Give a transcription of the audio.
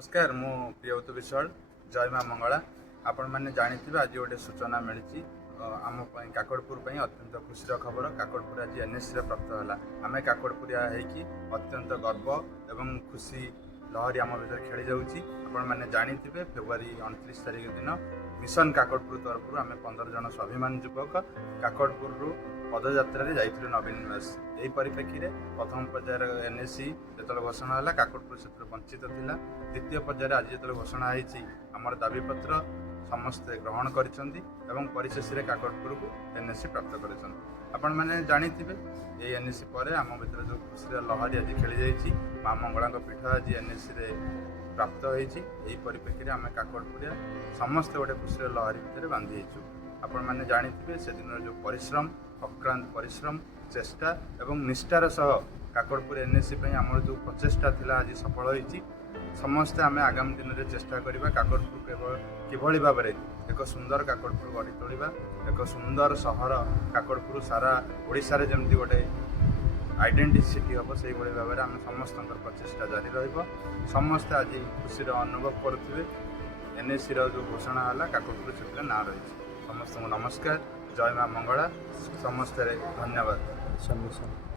नमस्कार मु प्रियव्रत विश्वाल जय माँ मंगला आपण मैंने जानी आज गोटे सूचना मिली आम काकड़पुर अत्यंत खुशी खबर काकड़पुर आज एनएससी प्राप्त है आम काकड़पुरिया होगी अत्यंत गर्व एवं खुशी लहरी आम भर खेली जाऊँगी आपण मैंने जानी फेब्रुआरी 29 तारीख दिन मिशन काकड़पुर तरफ आम 15 जन स्वाभिमान युवक काकड़पुर पदयात्रा जाइलु नवीन निवास यही परिप्रेक्षी में प्रथम पर्यायर एनएससी जो घोषणा है काकड़पुर से वंचित थिला द्वितीय पर्यायर आज जो घोषणा होती आमर दाबीपत्र समस्ते ग्रहण कर परिशेष में काकड़पुर को एनएससी प्राप्त कर मैंने जानी ये एनएससी पर आम भर जो खुशी लहरी आज खेली जाइए माँ मंगला पीठ आज एनएससी प्राप्त होती परिप्रेक्षी में आम काकड़पुरिया समस्ते गोटे खुशी लहरी भितर बांधी आपण मैंने जानी से दिन जो परिश्रम अक्रांत परिश्रम चेष्टा एवं निष्ठार सह काकड़पुर एनएससी आमर जो प्रचेषा थिला आज सफल होती समस्ते आम आगामी दिन में चेष्टा करवा काकड़पुर केवल किभली भाव में एक सुंदर काकड़पुर गढ़ी तोड़ा एक सुंदर सहर काकड़पुर सारा ओडिशा रे जमती गोटे आइडेंटिटी हम से भाव में आम समस्त प्रचेषा जारी रमस्ते आज खुशी अनुभव करुवे एनएससी जो घोषणा है काकड़पुर से ना रही समस्त नमस्कार जय माँ मंगला समस्त धन्यवाद।